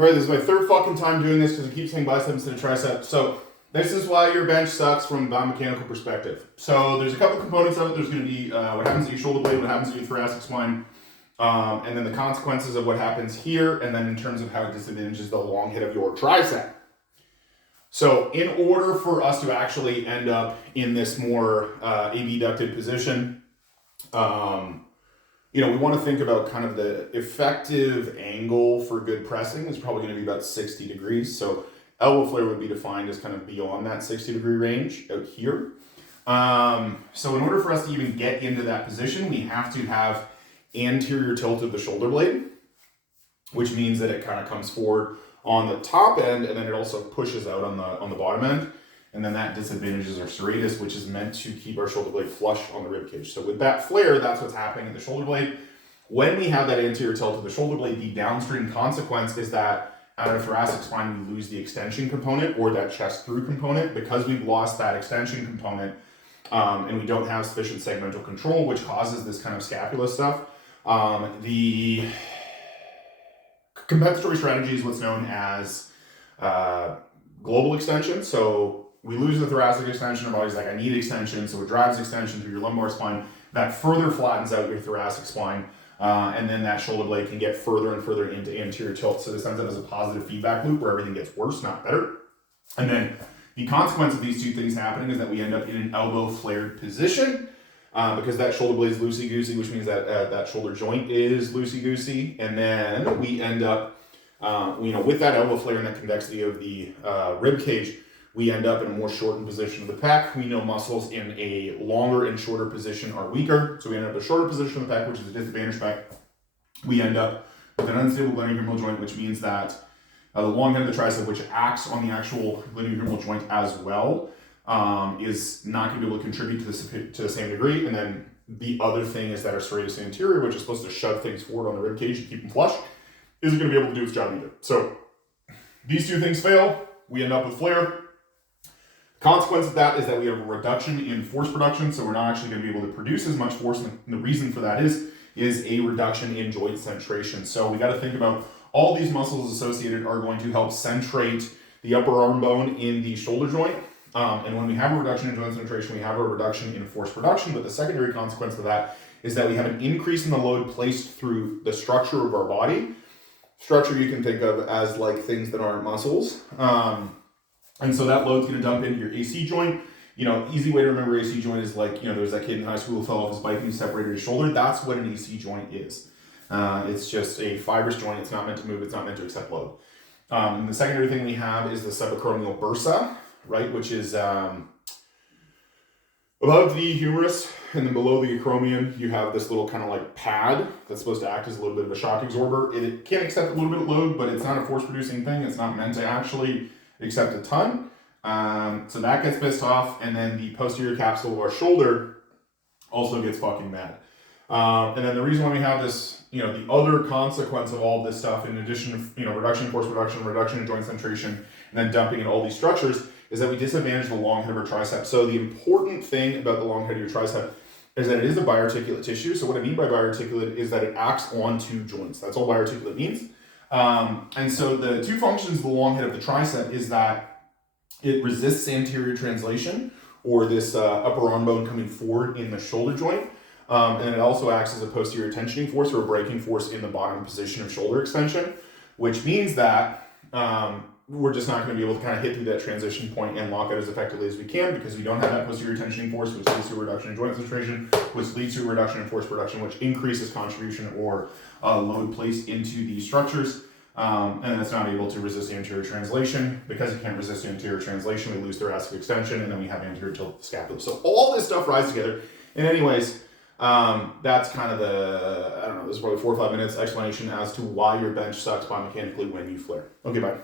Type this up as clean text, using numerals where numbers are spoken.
All right, this is my third fucking time doing this because I keep saying bicep instead of tricep. So this is why your bench sucks from a biomechanical perspective. So there's a couple components of it. There's going to be what happens to your shoulder blade, what happens to your thoracic spine, and then the consequences of what happens here, and then in terms of how it disadvantages the long head of your tricep. So in order for us to actually end up in this more abducted position, we want to think about kind of the effective angle for good pressing is probably going to be about 60 degrees. So elbow flare would be defined as kind of beyond that 60-degree range out here. So in order for us to even get into that position, we have to have anterior tilt of the shoulder blade, which means that it kind of comes forward on the top end, and then it also pushes out on the bottom end. And then that disadvantages our serratus, which is meant to keep our shoulder blade flush on the rib cage. So with that flare, that's what's happening in the shoulder blade. When we have that anterior tilt of the shoulder blade, the downstream consequence is that out of the thoracic spine, we lose the extension component or that chest through component because we've lost that extension component and we don't have sufficient segmental control, which causes this kind of scapula stuff. The compensatory strategy is what's known as global extension. So we lose the thoracic extension, our body's like, I need extension, so it drives extension through your lumbar spine. That further flattens out your thoracic spine, and then that shoulder blade can get further and further into anterior tilt. So this ends up as a positive feedback loop where everything gets worse, not better. And then the consequence of these two things happening is that we end up in an elbow flared position because that shoulder blade is loosey-goosey, which means that that shoulder joint is loosey-goosey. And then we end up, with that elbow flare and that convexity of the rib cage, we end up in a more shortened position of the pec. We know muscles in a longer and shorter position are weaker. So we end up in a shorter position of the pec, which is a disadvantage pec. We end up with an unstable glenohumeral joint, which means that the long head of the tricep, which acts on the actual glenohumeral joint as well, is not going to be able to contribute to the same degree. And then the other thing is that our serratus anterior, which is supposed to shove things forward on the rib cage and keep them flush, isn't going to be able to do its job either. So these two things fail, we end up with flare. Consequence of that is that we have a reduction in force production, so we're not actually going to be able to produce as much force, and the reason for that is a reduction in joint centration. So we got to think about all these muscles associated are going to help centrate the upper arm bone in the shoulder joint, and when we have a reduction in joint centration, we have a reduction in force production, but the secondary consequence of that is that we have an increase in the load placed through the structure of our body. Structure you can think of as like things that aren't muscles. And so that load's going to dump into your AC joint. Easy way to remember AC joint is like, there's that kid in high school who fell off his bike and he separated his shoulder. That's what an AC joint is. It's just a fibrous joint. It's not meant to move. It's not meant to accept load. And the secondary thing we have is the subacromial bursa, right? Which is above the humerus and then below the acromion, you have this little kind of like pad that's supposed to act as a little bit of a shock absorber. It can accept a little bit of load, but it's not a force producing thing. It's not meant to actually accept a ton. So that gets pissed off, and then the posterior capsule of our shoulder also gets fucking mad. And then the reason why we have this, the other consequence of all this stuff, in addition to, reduction in force production, reduction in joint centration, and then dumping in all these structures, is that we disadvantage the long head of our tricep. So the important thing about the long head of your tricep is that it is a biarticulate tissue. So what I mean by biarticulate is that it acts onto joints. That's all biarticulate means. And so the two functions of the long head of the tricep is that it resists anterior translation, or this upper arm bone coming forward in the shoulder joint. And it also acts as a posterior tensioning force or a braking force in the bottom position of shoulder extension, which means that we're just not going to be able to kind of hit through that transition point and lock it as effectively as we can because we don't have that posterior tensioning force, which leads to a reduction in joint centration, which leads to a reduction in force production, which increases contribution or load placed into these structures. And it's not able to resist anterior translation. Because it can't resist anterior translation, we lose thoracic extension, and then we have anterior tilt of the scapula. So all this stuff rides together. And anyways, that's kind of this is probably 4 or 5 minutes explanation as to why your bench sucks biomechanically when you flare. Okay, bye.